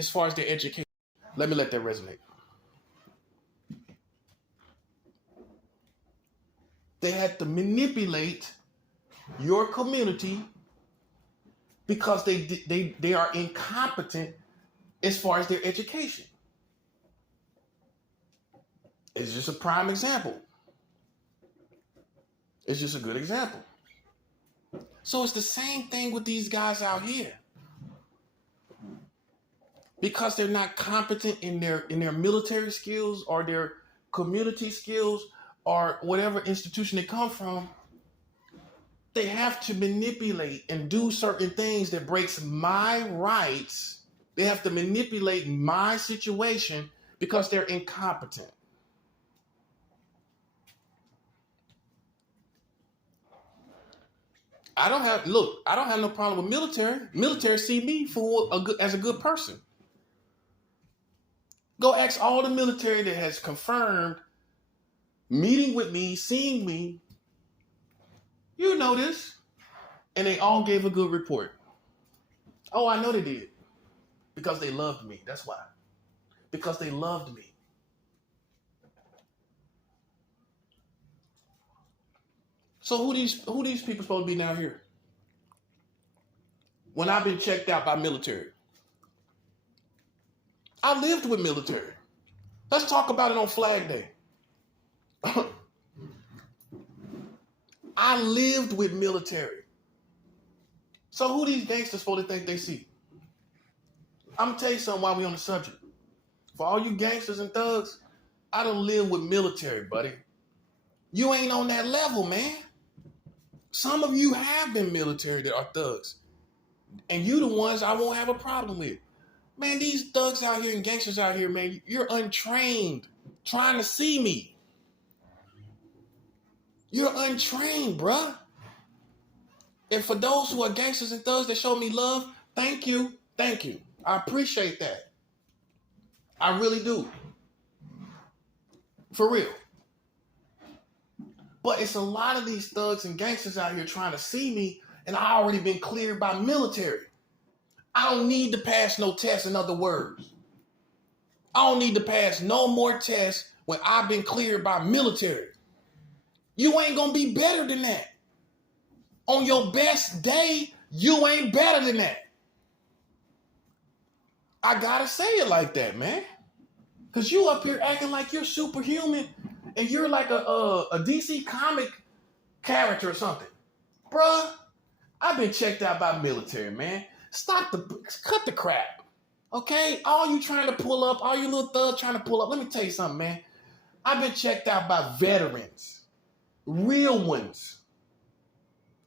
as far as their education. Let me let that resonate. They had to manipulate your community because they are incompetent as far as their education. It's just a prime example. It's just a good example. So it's the same thing with these guys out here. Because they're not competent in their military skills or their community skills or whatever institution they come from, they have to manipulate and do certain things that breaks my rights. They have to manipulate my situation because they're incompetent. I don't have no problem with military. Military see me as a good person. Go ask all the military that has confirmed meeting with me, seeing me. You know this. And they all gave a good report. Oh, I know they did. Because they loved me. That's why. Because they loved me. So who these people supposed to be down here? When I've been checked out by military. I lived with military. Let's talk about it on Flag Day. I lived with military. So who these gangsters supposed to think they see? I'm going to tell you something while we on the subject. For all you gangsters and thugs, I don't live with military, buddy. You ain't on that level, man. Some of you have been military that are thugs. And you the ones I won't have a problem with. Man, these thugs out here and gangsters out here, man, you're untrained trying to see me. You're untrained, bruh. And for those who are gangsters and thugs that show me love, thank you. Thank you. I appreciate that. I really do. For real. But it's a lot of these thugs and gangsters out here trying to see me, and I already been cleared by military. I don't need to pass no tests, in other words. I don't need to pass no more tests when I've been cleared by military. You ain't gonna be better than that. On your best day, you ain't better than that. I gotta say it like that, man. Because you up here acting like you're superhuman and you're like a DC comic character or something. Bruh, I've been checked out by military, man. Cut the crap. Okay? All you trying to pull up, all you little thugs trying to pull up. Let me tell you something, man. I've been checked out by veterans. Real ones.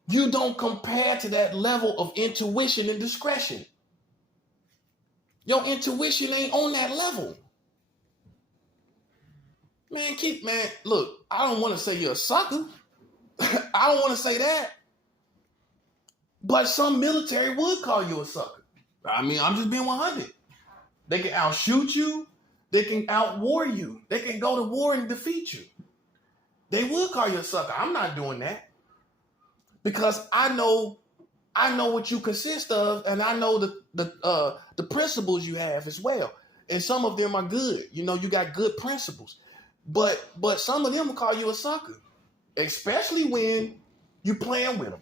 You don't compare to that level of intuition and discretion. Your intuition ain't on that level. Man, look, I don't want to say you're a sucker. I don't want to say that. But some military would call you a sucker. I mean, I'm just being 100. They can outshoot you. They can outwar you. They can go to war and defeat you. They would call you a sucker. I'm not doing that. Because I know what you consist of, and I know the principles you have as well. And some of them are good. You know, you got good principles. But some of them will call you a sucker. Especially when you playing with them.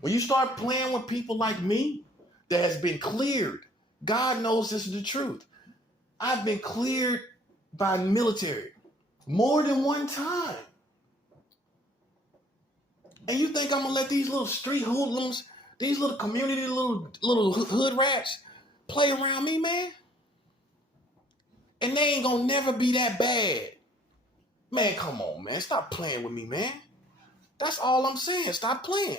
When you start playing with people like me that has been cleared, God knows this is the truth. I've been cleared by military more than one time. And you think I'm going to let these little street hoodlums, these little community, little hood rats play around me, man? And they ain't going to never be that bad. Man, come on, man. Stop playing with me, man. That's all I'm saying. Stop playing.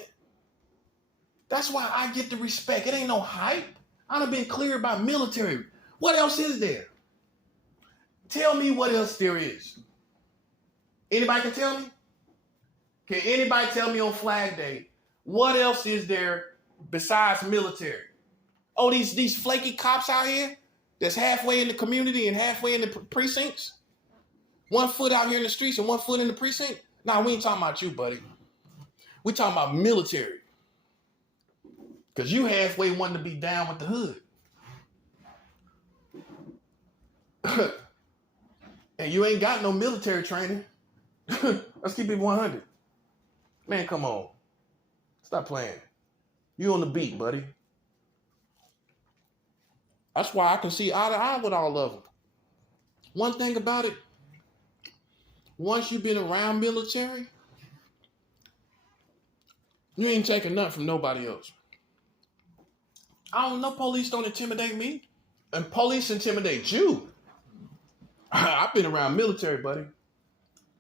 That's why I get the respect. It ain't no hype. I done been cleared by military. What else is there? Tell me what else there is. Anybody can tell me? Can anybody tell me on Flag Day, what else is there besides military? Oh, these flaky cops out here that's halfway in the community and halfway in the precincts? 1 foot out here in the streets and 1 foot in the precinct? Nah, we ain't talking about you, buddy. We talking about military. Because you halfway wanting to be down with the hood. and you ain't got no military training, let's keep it 100. Man, come on. Stop playing. You on the beat, buddy. That's why I can see eye to eye with all of them. One thing about it, once you've been around military, you ain't taking nothing from nobody else. I don't know, police don't intimidate me. And police intimidate you. I've been around military, buddy.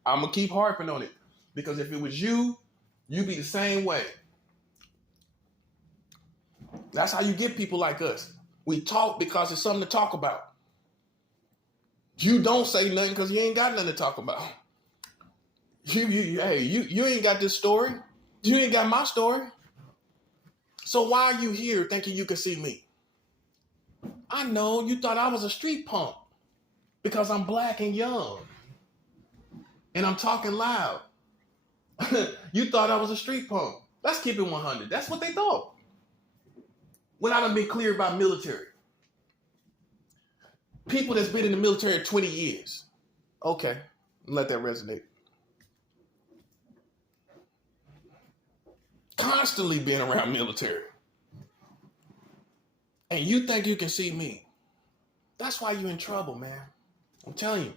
I'm going to keep harping on it. Because if it was you, you'd be the same way. That's how you get people like us. We talk because it's something to talk about. You don't say nothing because you ain't got nothing to talk about. You ain't got this story. You ain't got my story. So why are you here thinking you can see me? I know you thought I was a street punk because I'm black and young. And I'm talking loud. You thought I was a street punk. Let's keep it 100. That's what they thought. When I done been clear about military. People that's been in the military 20 years. Okay, let that resonate. Constantly being around military. And you think you can see me. That's why you're in trouble, man. I'm telling you.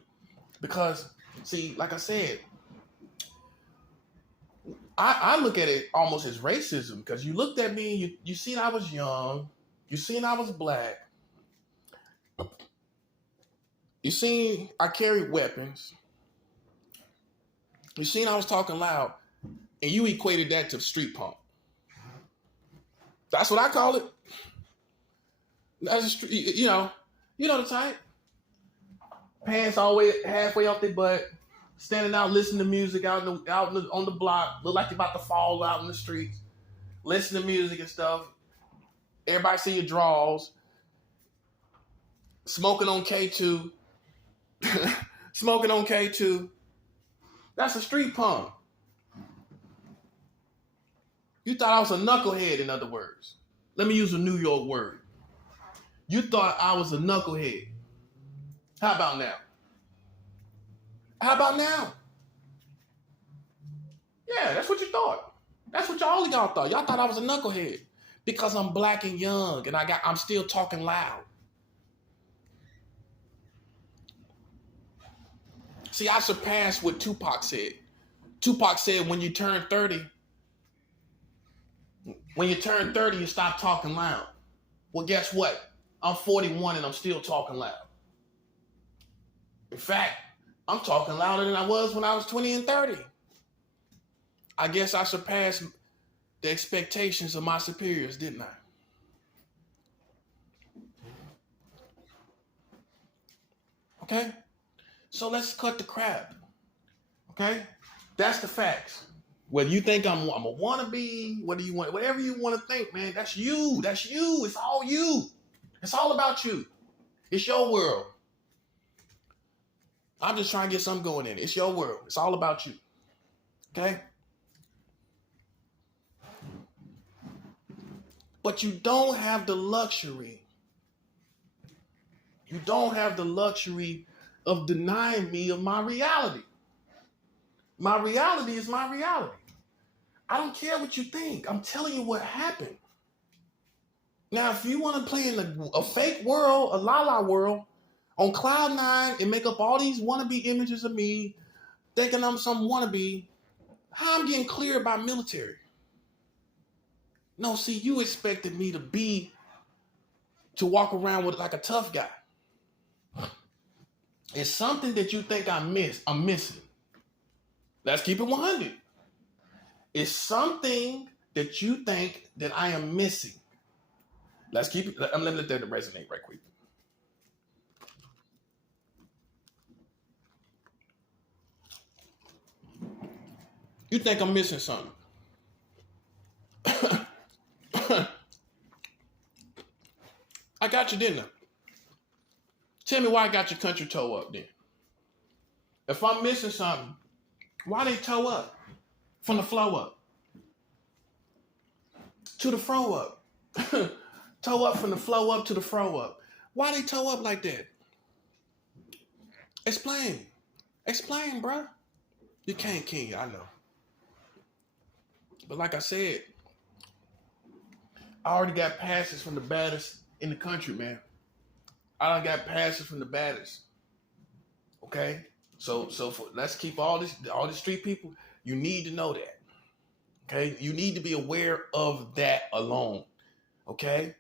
Because, see, like I said, I look at it almost as racism because you looked at me, you seen I was young, you seen I was black, you seen I carried weapons, you seen I was talking loud, and you equated that to street punk. That's what I call it. That's a street, you know the type. Pants all the way halfway off their butt. Standing out, listening to music out on the block, look like they're about to fall out in the streets, listen to music and stuff. Everybody see your draws, smoking on K2, smoking on K2. That's a street punk. You thought I was a knucklehead, in other words. Let me use a New York word. You thought I was a knucklehead. How about now? How about now? Yeah, that's what you thought. That's what all of y'all thought. Y'all thought I was a knucklehead because I'm black and young and I'm still talking loud. See, I surpassed what Tupac said. Tupac said when you turn 30, you stop talking loud. Well, guess what? I'm 41 and I'm still talking loud. In fact, I'm talking louder than I was when I was 20 and 30. I guess I surpassed the expectations of my superiors, didn't I? Okay? So let's cut the crap. Okay? That's the facts. Whether you think I'm a wannabe, whatever you want to think, man, that's you. That's you. It's all you. It's all about you. It's your world. I'm just trying to get something going in it. It's your world. It's all about you. Okay? But you don't have the luxury. You don't have the luxury of denying me of my reality. My reality is my reality. I don't care what you think. I'm telling you what happened. Now, if you want to play in a fake world, a la-la world, on Cloud 9 and make up all these wannabe images of me, thinking I'm some wannabe, how I'm getting clear about military? No, see, you expected me to walk around with like a tough guy. It's something that you think I'm missing. Let's keep it 100. It's something that you think that I am missing. Let's keep it, let me let that resonate right quick. You think I'm missing something. I got you, didn't I? Tell me why I got your country toe up then. If I'm missing something, why they toe up? From the flow up. To the fro up. Toe up from the flow up to the fro up. Why they toe up like that? Explain. Explain, bro. You can't, King. I know. But like I said, I already got passes from the baddest in the country, man. I done got passes from the baddest. Okay? Let's keep all these street people. You need to know that. Okay? You need to be aware of that alone. Okay?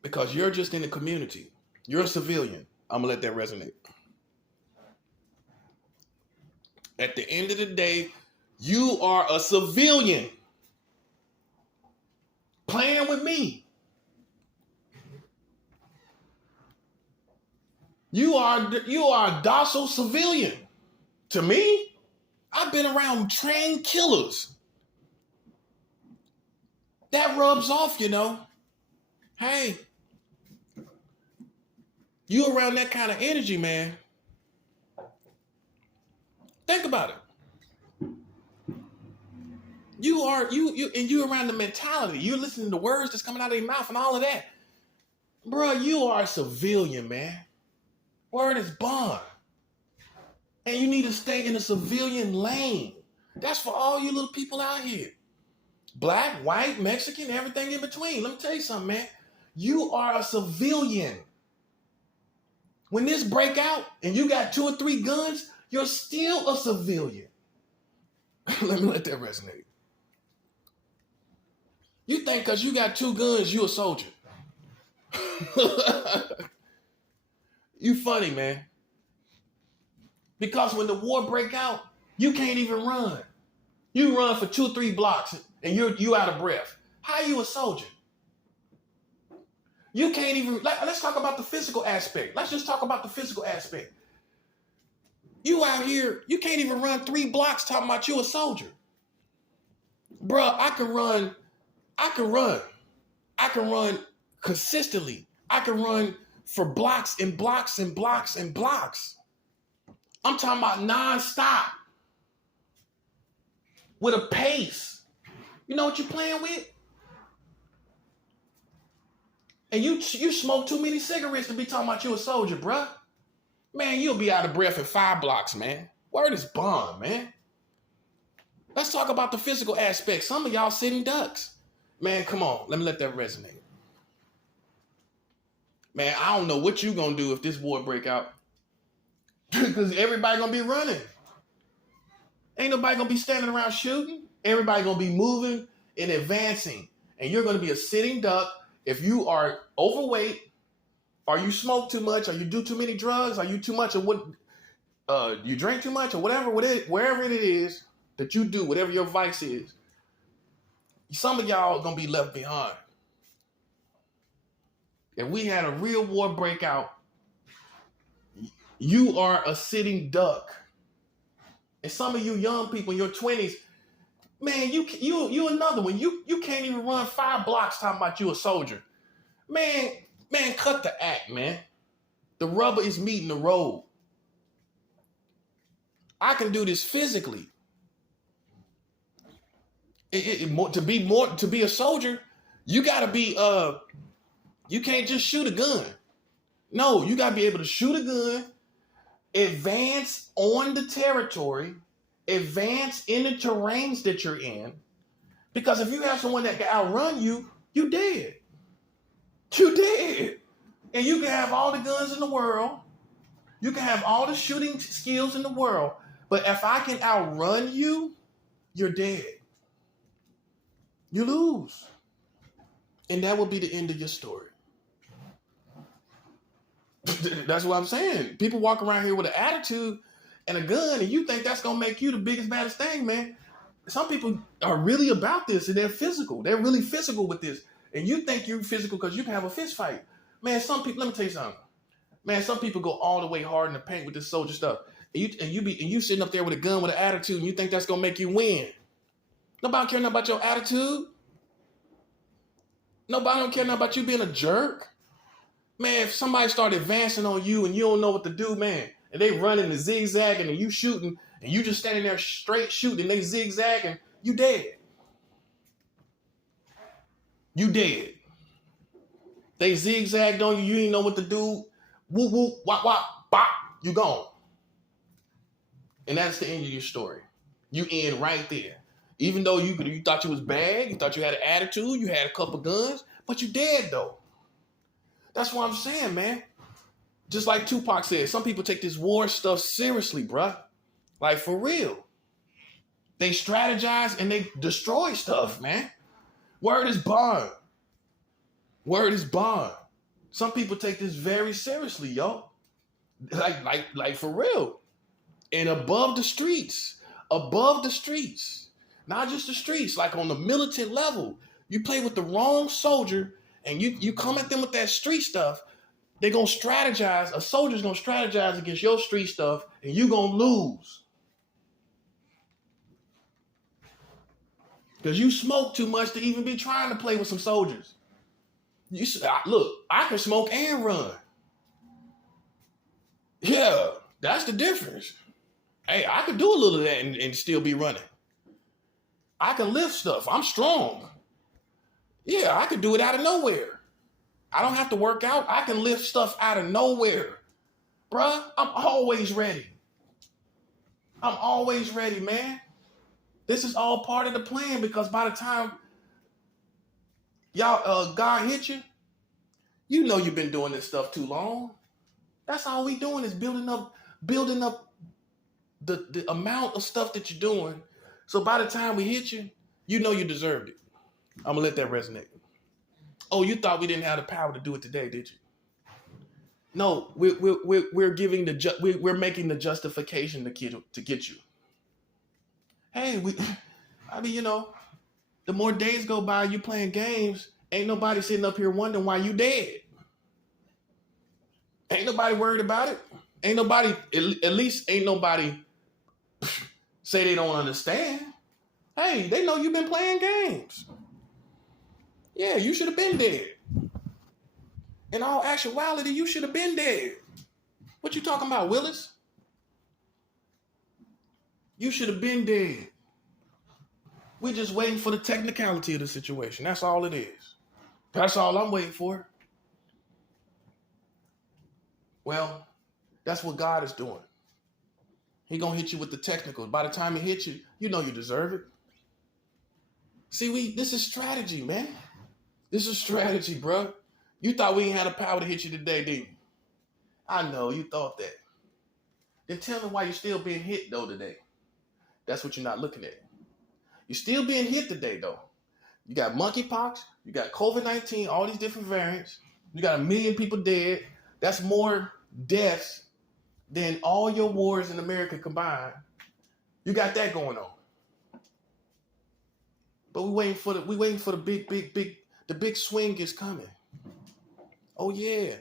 Because you're just in the community. You're a civilian. I'm gonna let that resonate. At the end of the day, you are a civilian playing with me. You are a docile civilian. To me, I've been around trained killers. That rubs off, you know. Hey, you around that kind of energy, man. Think about it. You around the mentality. You're listening to the words that's coming out of your mouth and all of that. Bro, you are a civilian, man. Word is bond. And you need to stay in a civilian lane. That's for all you little people out here. Black, white, Mexican, everything in between. Let me tell you something, man. You are a civilian. When this break out and you got 2 or 3 guns, you're still a civilian. Let me let that resonate. You think because you got 2 guns, you a soldier. You funny, man. Because when the war break out, you can't even run. You run for 2 or 3 blocks and you out of breath. How are you a soldier? You can't even, let's talk about the physical aspect. Let's just talk about the physical aspect. You out here, you can't even run 3 blocks talking about you a soldier. Bruh, I can run consistently. I can run for blocks and blocks and blocks and blocks. I'm talking about non-stop. With a pace. You know what you're playing with? And you smoke too many cigarettes to be talking about you a soldier, bruh. Man, you'll be out of breath in 5 blocks, man. Word is bond, man. Let's talk about the physical aspect. Some of y'all sitting ducks. Man, come on. Let me let that resonate. Man, I don't know what you gonna do if this war break out. Because everybody gonna be running. Ain't nobody gonna be standing around shooting. Everybody gonna be moving and advancing. And you're gonna be a sitting duck. If you are overweight, or you smoke too much, or you do too many drugs, or you too much of what you drink too much, or wherever it is that you do, whatever your vice is, some of y'all are gonna be left behind. If we had a real war break out, you are a sitting duck. And some of you young people in your 20s, man, you another one. You can't even run 5 blocks talking about you a soldier. Man, cut the act, man. The rubber is meeting the road. I can do this physically. To be a soldier, you gotta be you can't just shoot a gun. No, you gotta be able to shoot a gun, advance on the territory, advance in the terrains that you're in. Because if you have someone that can outrun you, you dead. You dead. And you can have all the guns in the world. You can have all the shooting skills in the world. But if I can outrun you, you're dead. You lose. And that will be the end of your story. That's what I'm saying. People walk around here with an attitude and a gun, and you think that's going to make you the biggest, baddest thing, man. Some people are really about this, and they're physical. They're really physical with this. And you think you're physical because you can have a fist fight. Man, some people, let me tell you something. Man, some people go all the way hard in the paint with this soldier stuff. And you sitting up there with a gun with an attitude, and you think that's going to make you win. Nobody care nothing about your attitude. Nobody don't care nothing about you being a jerk. Man, if somebody start advancing on you and you don't know what to do, man, and they running and zigzagging and you shooting, and you just standing there straight shooting and they zigzagging, you dead. You dead. They zigzagged on you, you didn't know what to do. Whoop, whoop, wop, wop, bop, you gone. And that's the end of your story. You end right there. Even though you thought you was bad, you thought you had an attitude, you had a couple guns, but you dead though. That's what I'm saying, man. Just like Tupac said, some people take this war stuff seriously, bruh. Like, for real. They strategize and they destroy stuff, man. Word is bond. Word is bond. Some people take this very seriously, yo. Like for real. And above the streets, not just the streets, like on the militant level, you play with the wrong soldier and you come at them with that street stuff, they're going to strategize. A soldier's going to strategize against your street stuff and you're going to lose. Because you smoke too much to even be trying to play with some soldiers. Look, I can smoke and run. Yeah, that's the difference. Hey, I could do a little of that and still be running. I can lift stuff. I'm strong. Yeah, I could do it out of nowhere. I don't have to work out. I can lift stuff out of nowhere. Bruh, I'm always ready. I'm always ready, man. This is all part of the plan because by the time y'all God hit you, you know you've been doing this stuff too long. That's all we doing is building up the amount of stuff that you're doing. So by the time we hit you, you know you deserved it. I'm gonna let that resonate. Oh, you thought we didn't have the power to do it today, did you? No, we're giving we're making the justification to get you. Hey, the more days go by, you playing games. Ain't nobody sitting up here wondering why you dead. Ain't nobody worried about it. Ain't nobody, at least ain't nobody say they don't understand. Hey, they know you've been playing games. Yeah, you should have been dead. In all actuality, you should have been dead. What you talking about, Willis? You should have been dead. We're just waiting for the technicality of the situation. That's all it is. That's all I'm waiting for. Well, that's what God is doing. He gonna hit you with the technicals. By the time he hits you, you know you deserve it. See, this is strategy, man. This is strategy, bro. You thought we ain't had the power to hit you today, didn't you? I know, you thought that. Then tell me why you're still being hit, though, today. That's what you're not looking at. You're still being hit today, though. You got monkeypox, you got COVID-19, all these different variants. You got 1 million people dead. That's more deaths than all your wars in America combined. You got that going on. But we waiting for the big swing is coming. Oh yeah.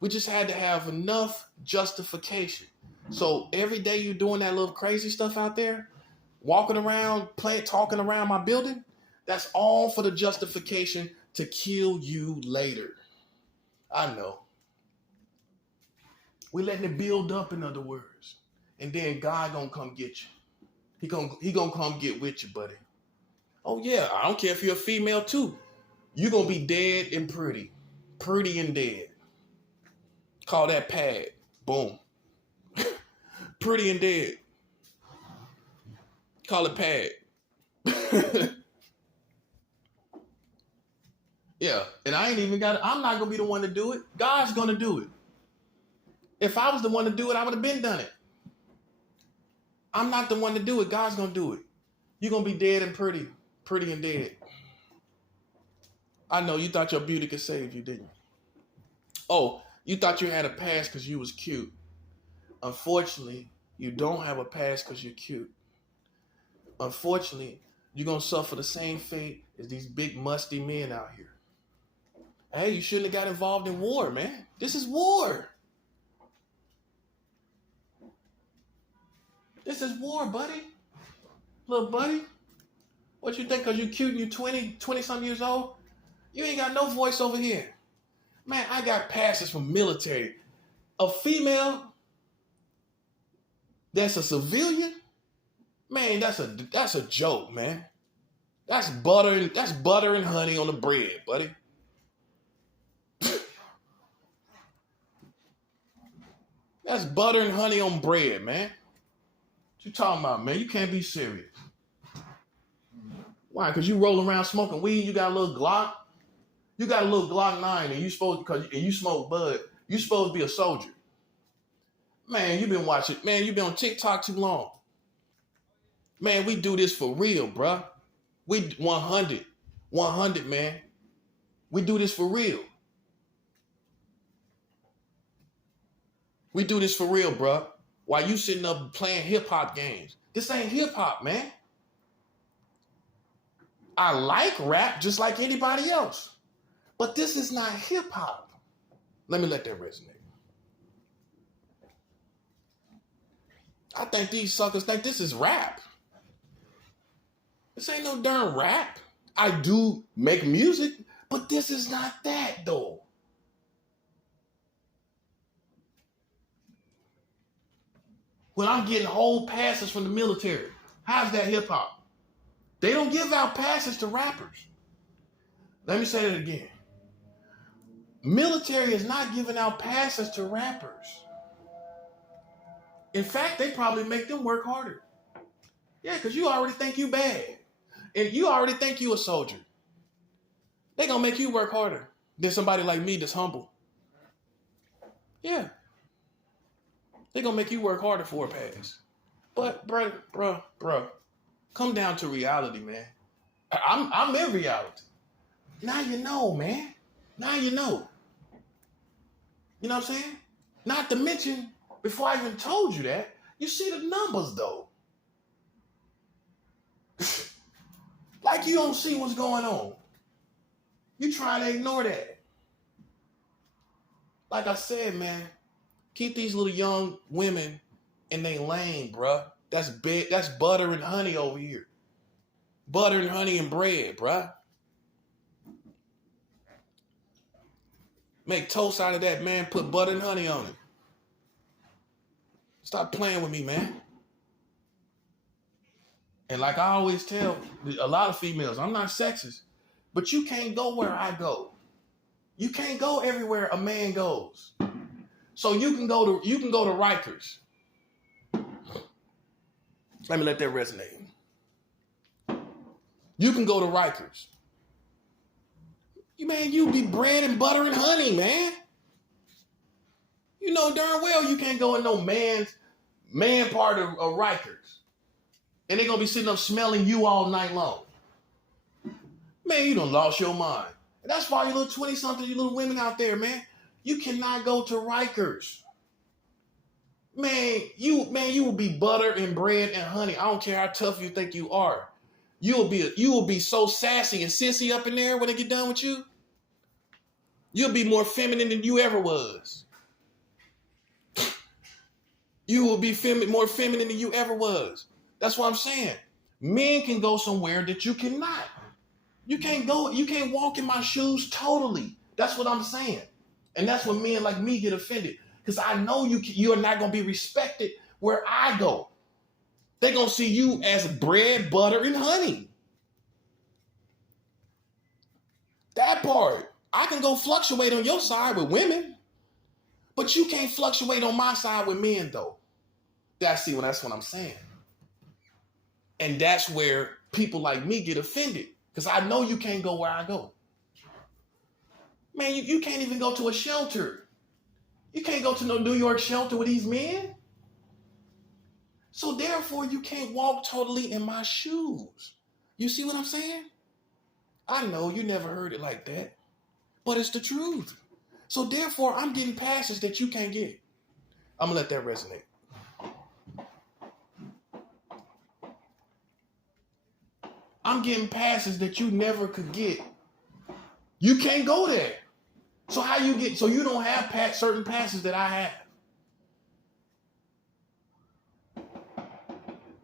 We just had to have enough justification. So every day you're doing that little crazy stuff out there, walking around, talking around my building, that's all for the justification to kill you later. I know. We letting it build up, in other words. And then God gonna come get you. He gonna come get with you, buddy. Oh yeah, I don't care if you're a female too. You're gonna be dead and pretty. Pretty and dead. Call that pad. Boom. Pretty and dead. Call it pad. Yeah, and I'm not gonna be the one to do it. God's gonna do it. If I was the one to do it, I would have been done it. I'm not the one to do it. God's gonna do it. You're gonna be dead and pretty. Pretty and dead. I know you thought your beauty could save you, didn't you? Oh, you thought you had a past because you was cute. Unfortunately, you don't have a past because you're cute. Unfortunately, you're going to suffer the same fate as these big musty men out here. Hey, you shouldn't have got involved in war, man. This is war. This is war, buddy. Little buddy. What you think because you cute and you 20-something years old? You ain't got no voice over here. Man, I got passes from military. A female that's a civilian? Man, that's a joke, man. That's butter and honey on the bread, buddy. That's butter and honey on bread, man. What you talking about, man? You can't be serious. Why? Because you roll around smoking weed, you got a little Glock. You got a little Glock 9 and you smoke bud. You supposed to be a soldier. Man, you been watching, man, you been on TikTok too long. Man, we do this for real, bruh. We 100, man. We do this for real. We do this for real, bruh. While you sitting up playing hip-hop games. This ain't hip-hop, man. I like rap just like anybody else. But this is not hip-hop. Let me let that resonate. I think these suckers think this is rap. This ain't no darn rap. I do make music, but this is not that, though. When I'm getting whole passes from the military, how's that hip-hop? They don't give out passes to rappers. Let me say that again. Military is not giving out passes to rappers. In fact, they probably make them work harder. Yeah, because you already think you bad. And you already think you a soldier. They gonna make you work harder than somebody like me that's humble. Yeah. They gonna make you work harder for a pass. But, bro, come down to reality, man. I'm in reality. Now you know, man. Now you know. You know what I'm saying? Not to mention, before I even told you that, you see the numbers, though. Like you don't see what's going on. You trying to ignore that. Like I said, man, keep these little young women in their lane, bruh. That's butter and honey over here. Butter and honey and bread, bruh. Make toast out of that, man. Put butter and honey on it. Stop playing with me, man. And like I always tell a lot of females, I'm not sexist, but you can't go where I go. You can't go everywhere a man goes. So you can go to Rikers. Let me let that resonate. You can go to Rikers. You be bread and butter and honey, man. You know darn well you can't go in no man part of Rikers. And they're going to be sitting up smelling you all night long. Man, you done lost your mind. And that's why you little 20-something, you little women out there, man. You cannot go to Rikers. Man, you will be butter and bread and honey. I don't care how tough you think you are. You will be so sassy and sissy up in there when they get done with you. You'll be more feminine than you ever was. You will be more feminine than you ever was. That's what I'm saying. Men can go somewhere that you cannot. You can't walk in my shoes totally. That's what I'm saying. And that's when men like me get offended. Because I know you are not going to be respected where I go. They're going to see you as bread, butter, and honey. That part. I can go fluctuate on your side with women. But you can't fluctuate on my side with men, though. That's what I'm saying. And that's where people like me get offended. Because I know you can't go where I go. Man, you can't even go to a shelter. You can't go to no New York shelter with these men. So therefore, you can't walk totally in my shoes. You see what I'm saying? I know you never heard it like that. But it's the truth. So therefore, I'm getting passes that you can't get. I'm going to let that resonate. I'm getting passes that you never could get. You can't go there. So you don't have certain passes that I have.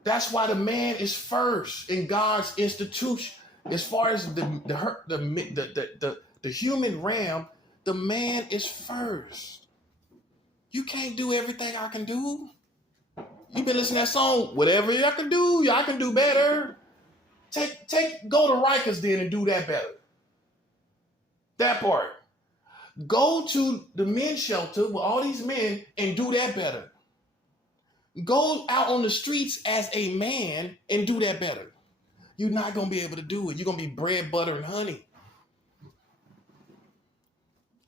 That's why the man is first in God's institution. As far as the human realm, the man is first. You can't do everything I can do. You've been listening to that song, whatever I can do, I can do better. Go to Rikers then and do that better. That part. Go to the men's shelter with all these men and do that better. Go out on the streets as a man and do that better. You're not going to be able to do it. You're going to be bread, butter, and honey.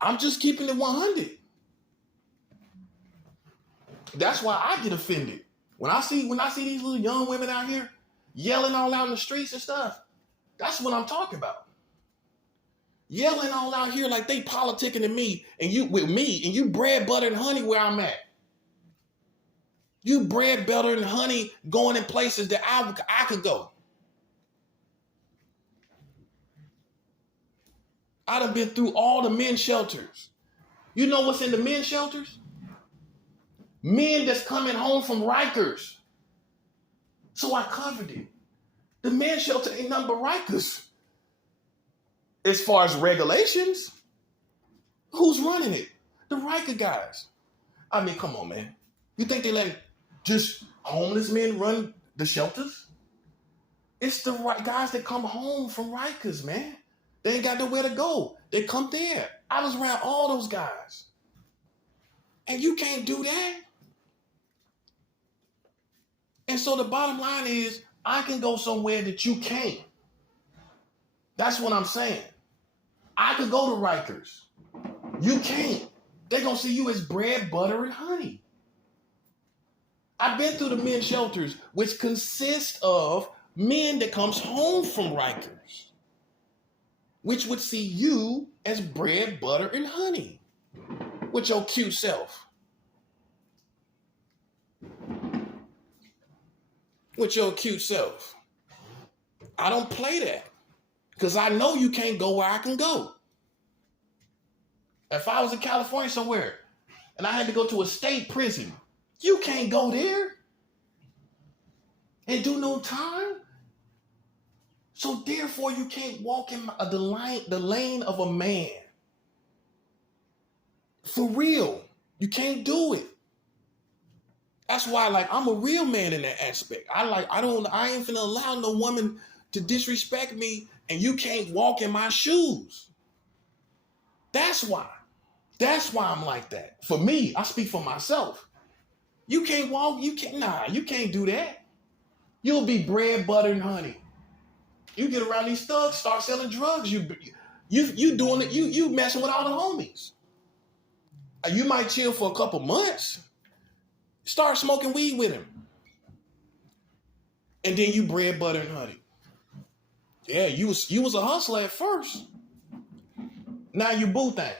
I'm just keeping it 100. That's why I get offended. When I see these little young women out here yelling all out in the streets and stuff, that's what I'm talking about. Yelling all out here like they politicking to me and you bread, butter, and honey where I'm at. You bread, butter, and honey going in places that I could go. I done been through all the men's shelters. You know what's in the men's shelters? Men that's coming home from Rikers. So I covered it. The men's shelter ain't nothing but Rikers. As far as regulations, who's running it? The Riker guys. I mean, come on, man. You think they let just homeless men run the shelters? It's the right guys that come home from Rikers, man. They ain't got nowhere to go. They come there. I was around all those guys. And you can't do that. And so the bottom line is, I can go somewhere that you can't. That's what I'm saying. I could go to Rikers. You can't. They're going to see you as bread, butter, and honey. I've been through the men's shelters, which consist of men that comes home from Rikers, which would see you as bread, butter, and honey with your cute self. With your cute self. I don't play that because I know you can't go where I can go. If I was in California somewhere and I had to go to a state prison, you can't go there and do no time. So therefore, you can't walk in the lane of a man. For real, you can't do it. That's why, I'm a real man in that aspect. I ain't finna allow no woman to disrespect me, and you can't walk in my shoes. That's why. That's why I'm like that. For me, I speak for myself. You can't walk. You can't do that. You'll be bread, butter, and honey. You get around these thugs, start selling drugs. You doing it. You messing with all the homies. You might chill for a couple months. Start smoking weed with him. And then you bread, butter, and honey. Yeah, you was a hustler at first. Now you boo thing.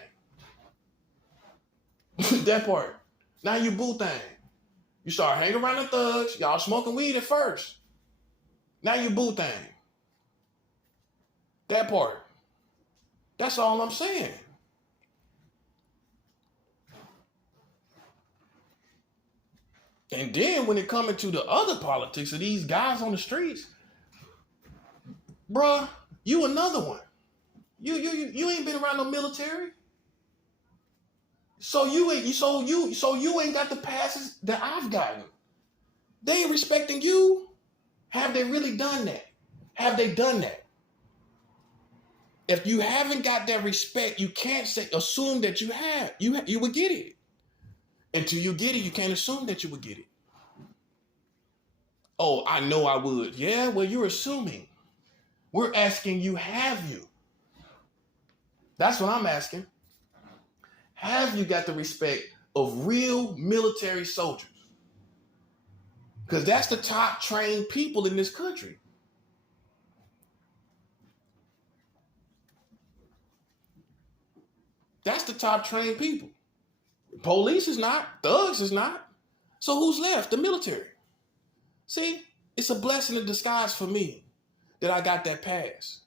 That part. Now you boo thing. You start hanging around the thugs. Y'all smoking weed at first. Now you boo thing. That part. That's all I'm saying. And then when it comes to the other politics of these guys on the streets, bruh, you another one. You ain't been around no military. So you ain't got the passes that I've gotten. They ain't respecting you. Have they really done that? Have they done that? If you haven't got that respect, you can't assume that you have. You would get it. Until you get it, you can't assume that you would get it. Oh, I know I would. Yeah, well, you're assuming. We're asking you, have you? That's what I'm asking. Have you got the respect of real military soldiers? Because that's the top trained people in this country. That's the top trained people. Police is not. Thugs is not. So who's left? The military. See, it's a blessing in disguise for me that I got that pass.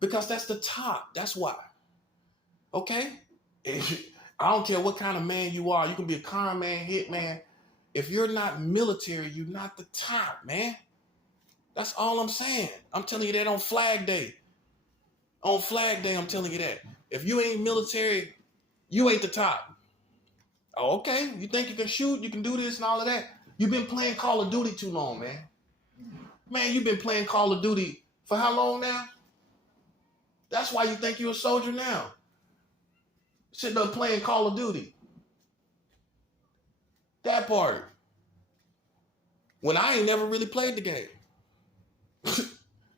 Because that's the top. That's why. Okay? I don't care what kind of man you are. You can be a con man, hit man. If you're not military, you're not the top, man. That's all I'm saying. I'm telling you that on Flag Day. On Flag Day, I'm telling you that. If you ain't military, you ain't the top. Oh, okay. You think you can shoot, you can do this and all of that. You've been playing Call of Duty too long, man. Man, you've been playing Call of Duty for how long now? That's why you think you're a soldier now. Sitting up playing Call of Duty. That part. when I ain't never really played the game.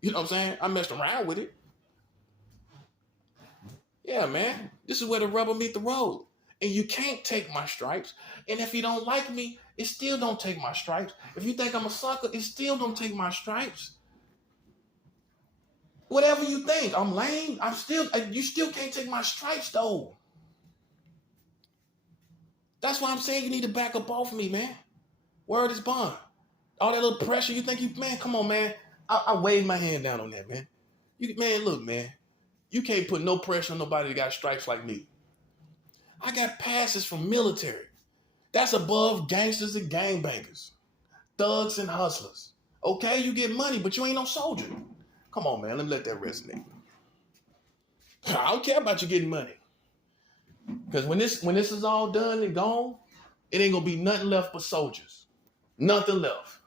You know what I'm saying? I messed around with it. Yeah, man. This is where the rubber meet the road. And you can't take my stripes. And if you don't like me, it still don't take my stripes. If you think I'm a sucker, it still don't take my stripes. Whatever you think, I'm lame. You still can't take my stripes though. That's why I'm saying you need to back up off me, man. Word is bond. All that little pressure, man, come on, man. I wave my hand down on that, man. Man, look, man. You can't put no pressure on nobody that got stripes like me. I got passes from military. That's above gangsters and gangbangers. Thugs and hustlers. Okay, you get money, but you ain't no soldier. Come on, man. Let me let that resonate. I don't care about you getting money. Because when this is all done and gone, it ain't gonna be nothing left but soldiers. Nothing left.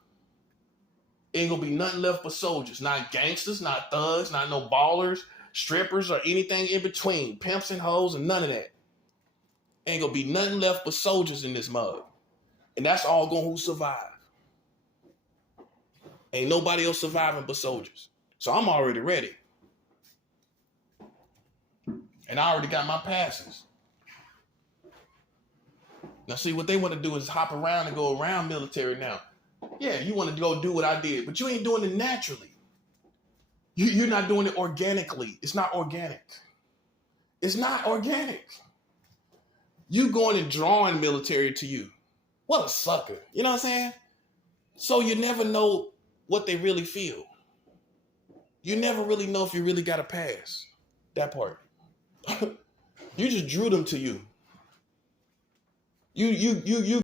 Ain't gonna be nothing left but soldiers. Not gangsters, not thugs, not no ballers, strippers, or anything in between. Pimps and hoes and none of that. Ain't gonna be nothing left but soldiers in this mug. And that's all gonna survive. Ain't nobody else surviving but soldiers. So I'm already ready. And I already got my passes. Now see, what they want to do is hop around and go around military now. Yeah, you want to go do what I did, but you ain't doing it naturally. You're not doing it organically. It's not organic. It's not organic. You going and drawing military to you. What a sucker. You know what I'm saying? So you never know what they really feel. You never really know if you really got a pass. That part. You just drew them to you. You